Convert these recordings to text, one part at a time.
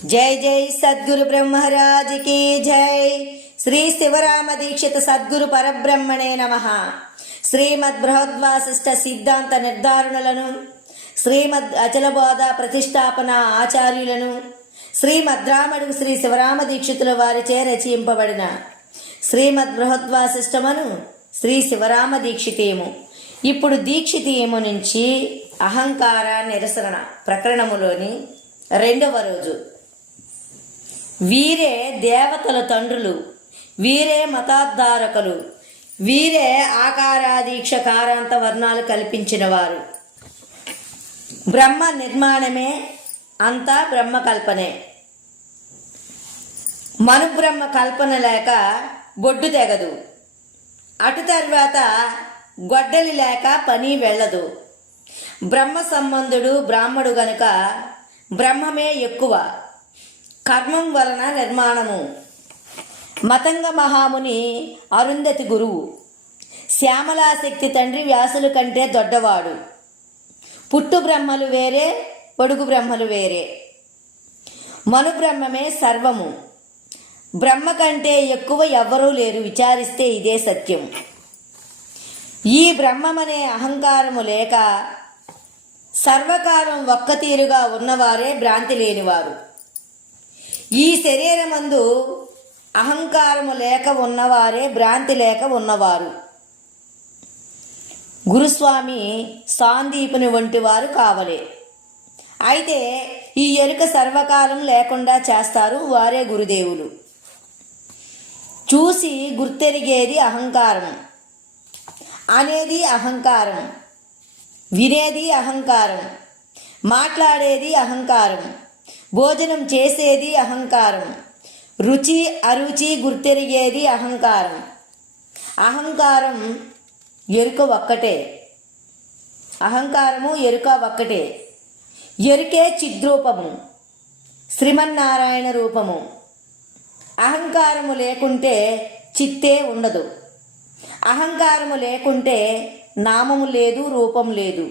जय जय सद्गुरु ब्रह्मराज की जय। श्री शिवराम दीक्षित सद्गुरु परब्रह्मणे नमः। श्रीमद् बृहद्वासिष्ठ सिद्धांत निर्धारणలను శ్రీమద్ అచలబోధ ప్రతిష్టాపన ఆచార్యులను శ్రీమద్రామడుగు శ్రీ శివరామ దీక్షితుల వారిచే రచయింపబడిన శ్రీమద్ బృహద్వాసిష్టమను శ్రీ శివరామ దీక్షితేము. ఇప్పుడు దీక్షితేము నుంచి అహంకార నిరసన ప్రకరణములోని 2వ రోజు. వీరే దేవతల తండ్రులు, వీరే మతాద్ధారకులు, వీరే ఆకారాదీక్ష కారాంత వర్ణాలు కల్పించిన వారు. బ్రహ్మ నిర్మాణమే అంతా బ్రహ్మ కల్పనే. మనుబ్రహ్మ కల్పన లేక బొడ్డు తెగదు, అటు తర్వాత గొడ్డలి లేక పని వెళ్ళదు. బ్రహ్మ సంబంధుడు బ్రాహ్మడు గనుక బ్రహ్మమే ఎక్కువ, కర్మం వలన నిర్మాణము. మతంగ మహాముని అరుంధతి గురువు, శ్యామలాశక్తి తండ్రి వ్యాసుల కంటే దొడ్డవాడు. పుట్టు బ్రహ్మలు వేరే, పొడుగు బ్రహ్మలు వేరే. మనుబ్రహ్మమే సర్వము, బ్రహ్మ కంటే ఎక్కువ ఎవ్వరూ లేరు. విచారిస్తే ఇదే సత్యం. ఈ బ్రహ్మమనే అహంకారము లేక సర్వకాలం ఒక్కతీరుగా ఉన్నవారే భ్రాంతి లేనివారు. ఈ శరీరమందు అహంకారము లేక ఉన్నవారే భ్రాంతి లేక ఉన్నవారు. గురుస్వామి సాందీపుని వంటి వారు కావలే. అయితే ఈ ఎరుక సర్వకాలం లేకుండా చేస్తారు, వారే గురుదేవులు. చూసి గుర్తెరిగేది అహంకారం, అనేది అహంకారం, వినేది అహంకారం, మాట్లాడేది అహంకారం, భోజనం చేసేది అహంకారం, రుచి అరుచి గుర్తెరిగేది అహంకారం. అహంకారం ఎరుక ఒక్కటే, అహంకారము ఎరుక ఒక్కటే. ఎరుకే చిద్రూపము, శ్రీమన్నారాయణ రూపము. అహంకారము లేకుంటే చిత్తే ఉండదు, అహంకారము లేకుంటే నామము లేదు, రూపం లేదు.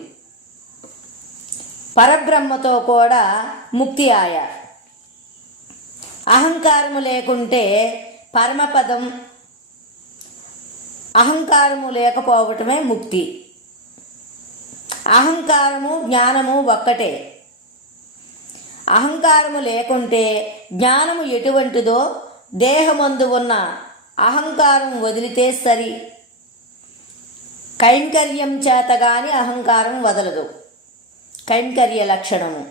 పరబ్రహ్మతో కూడా ముక్తి ఆయా. అహంకారము లేకుంటే పరమపదం, అహంకారము లేకపోవటమే ముక్తి. అహంకారము జ్ఞానము ఒక్కటే. అహంకారము లేకుంటే జ్ఞానము ఎటువంటిదో దేహమందు ఉన్న అహంకారం వదిలితే సరి. కైంకర్యం చేతగాని అహంకారం వదలదు. కైంకర్య లక్షణము.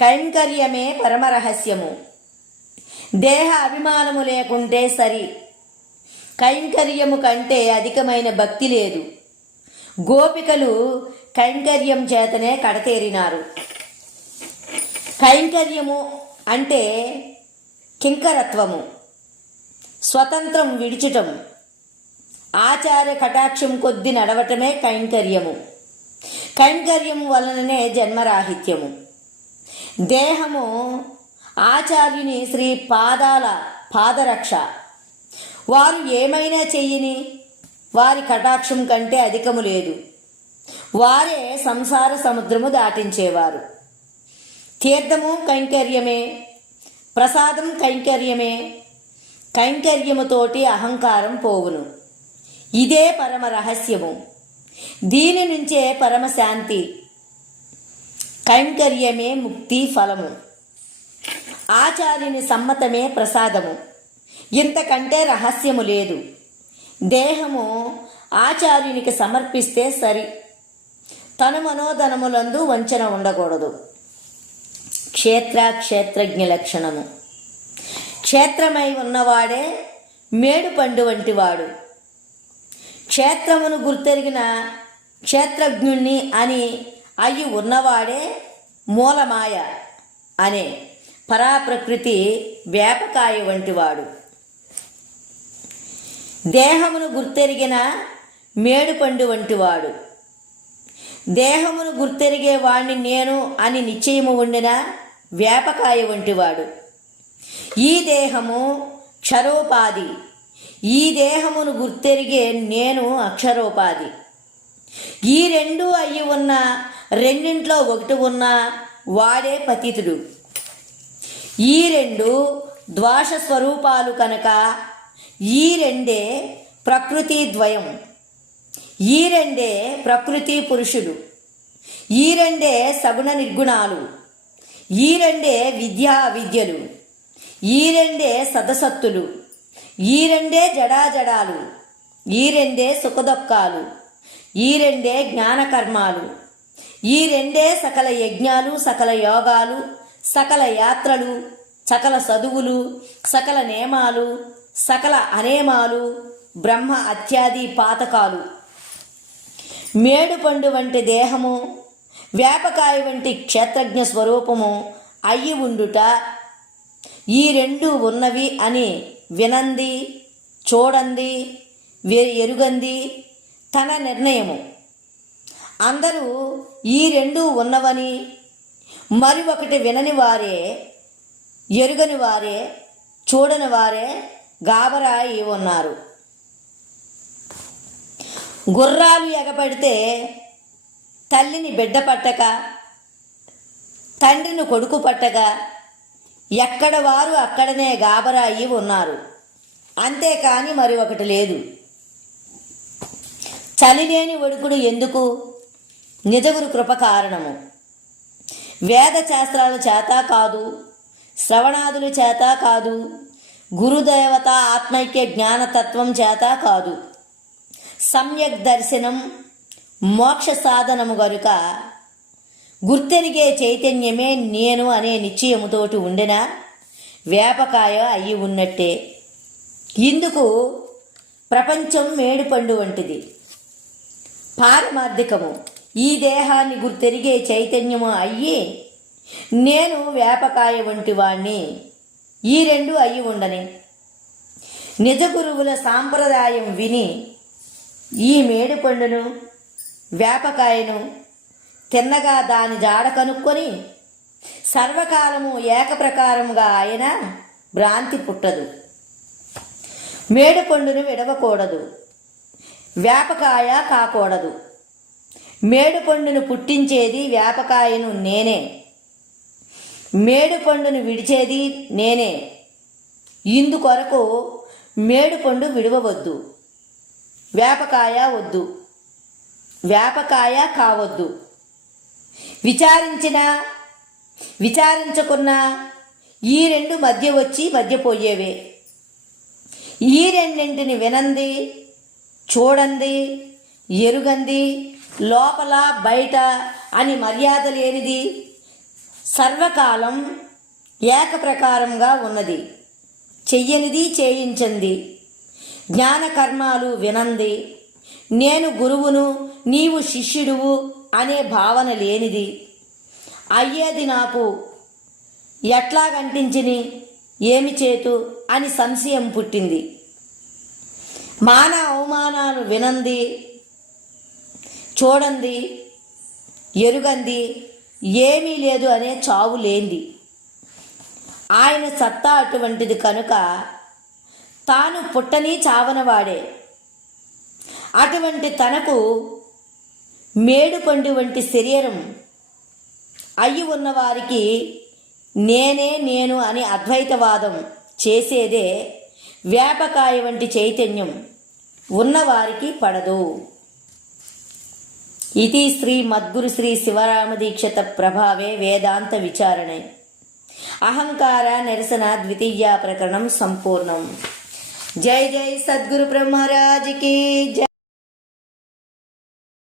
కైంకర్యమే పరమరహస్యము. దేహ అభిమానము లేకుంటే సరి. కైంకర్యము కంటే అధికమైన భక్తి లేదు. గోపికలు కైంకర్యం చేతనే కడతేరినారు. కైంకర్యము అంటే కింకరత్వము, స్వతంత్రం విడిచటం, ఆచార్య కటాక్షం కొద్ది నడవటమే కైంకర్యము. కైంకర్యము వలననే జన్మరాహిత్యము. దేహము ఆచార్యుని శ్రీ పాదరక్ష. వారు ఏమైనా చెయ్యని వారి కటాక్షం కంటే అధికము లేదు. వారే సంసార సముద్రము దాటించేవారు. తీర్థము కైంకర్యమే, ప్రసాదం కైంకర్యమే. కైంకర్యముతోటి అహంకారం పోవును. ఇదే పరమ రహస్యము. దీని నుంచే పరమశాంతి. కైంకర్యమే ముక్తి ఫలము. ఆచార్యుని సమ్మతమే ప్రసాదము. ఇంతకంటే రహస్యము లేదు. దేహము ఆచార్యునికి సమర్పిస్తే సరి. తన మనోధనములందు వంచన ఉండకూడదు. క్షేత్రజ్ఞ లక్షణము. క్షేత్రమై ఉన్నవాడే మేడుపండు వంటివాడు. క్షేత్రమును గుర్తెరిగిన క్షేత్రజ్ఞుణ్ణి అని అయి ఉన్నవాడే మూలమాయ అనే పరాప్రకృతి వ్యాపకాయ వంటివాడు. దేహమును గుర్తెరిగిన మేడుపండు వంటివాడు. దేహమును గుర్తెరిగే వాణ్ణి నేను అని నిశ్చయము ఉండిన వ్యాపకాయ వంటివాడు. ఈ దేహము క్షరోపాధి. ఈ దేహమును గుర్తెరిగే నేను అక్షరోపాధి. ఈ రెండు అయ్యి ఉన్న రెండింట్లో ఒకటి ఉన్న వాడే పతితుడు. ఈ రెండు ద్వాష స్వరూపాలు కనుక ఈ రెండే ప్రకృతి ద్వయం, ఈ రెండే ప్రకృతి పురుషుడు, ఈ రెండే సగుణ నిర్గుణాలు, ఈ రెండే విద్యా విద్యలు, ఈ రెండే సదసత్తులు, ఈ రెండే జడాజడాలు, ఈ రెండే సుఖదుఖాలు, ఈ రెండే జ్ఞానకర్మాలు, ఈ రెండే సకల యజ్ఞాలు, సకల యోగాలు, సకల యాత్రలు, సకల చదువులు, సకల నేమాలు, సకల అనేమాలు, బ్రహ్మ అత్యాది పాతకాలు. మేడుపండు వంటి దేహము, వేపకాయ వంటి క్షేత్రజ్ఞ స్వరూపము అయ్యి ఉండుట, ఈ రెండు ఉన్నవి అని వినంది, చూడంది, ఎరుగంది తన నిర్ణయము. అందరూ ఈ రెండు ఉన్నవని, మరి ఒకటి వినని వారే, ఎరుగని వారే, చూడని వారే గాబరా అయి ఉన్నారు. గుర్రాలు ఎగబడితే తల్లిని బిడ్డ పట్టక, తండ్రిని కొడుకు పట్టక, ఎక్కడ వారు అక్కడనే గాబరా అయి ఉన్నారు. అంతేకాని మరి ఒకటి లేదు. చలిలేని ఒడుకుడు ఎందుకు? నిజగురు కృప కారణము. వేద శాస్త్రాల చేత కాదు, శ్రవణాదుల చేత కాదు, గురుదేవత ఆత్మైక్య జ్ఞానతత్వం చేత కాదు. సమ్యక్ దర్శనం మోక్ష సాధనము గనుక గుర్తెరిగే చైతన్యమే నేను అనే నిశ్చయముతోటి ఉండిన వేపకాయ అయి ఉన్నట్టే. ఇందుకు ప్రపంచం మేడుపండు వంటిది, పారమార్థికము. ఈ దేహాన్ని గుర్తెరిగే చైతన్యము అయ్యి నేను వేపకాయ వంటి వాణ్ణి, ఈ రెండు అయ్యి ఉండని. నిజ గురువుల సాంప్రదాయం విని ఈ మేడుపండును వేపకాయను తిన్నగా దాని జాడ కనుక్కొని సర్వకాలము ఏకప్రకారముగా ఆయన భ్రాంతి పుట్టదు. మేడుపండును విడవకూడదు, వేపకాయ కాకూడదు. మేడుపండును పుట్టించేది వేపకాయను నేనే, మేడుపండును విడిచేది నేనే. ఇందుకొరకు మేడుపండు విడవవద్దు, వేపకాయ వద్దు, వేపకాయ కావద్దు. విచారించినా విచారించకున్నా ఈ రెండు మధ్య వచ్చి మధ్యపోయేవే. ఈ రెండింటిని వినంది, చూడంది, ఎరుగంది, లోపల బయట అని మర్యాద లేనిది, సర్వకాలం ఏకప్రకారంగా ఉన్నది, చెయ్యనిది చేయించింది, జ్ఞానకర్మాలు వినంది, నేను గురువును నీవు శిష్యుడువు అనే భావన లేనిది, అయ్యేది నాకు ఎట్లాగంటించిని ఏమి చేతు అని సంశయం పుట్టింది, మాన అవమానాలు వినంది, చూడండి, ఎరుగంది, ఏమీ లేదు అనే చావు లేంది. ఆయన సత్తా అటువంటిది కనుక తాను పుట్టని చావనవాడే. అటువంటి తనకు మేడుపండు వంటి శరీరం అయి ఉన్నవారికి నేనే నేను అని అద్వైతవాదం చేసేదే వేపకాయ వంటి చైతన్యం ఉన్నవారికి పడదు. ఇది శ్రీ మద్గురు శ్రీ శివరామదీక్షిత ప్రభావే వేదాంత విచారణే అహంకార నిరసన ద్వితీయ ప్రకరణం సంపూర్ణం. జై జై సద్గురు బ్రహ్మరాజ్ కీ జై.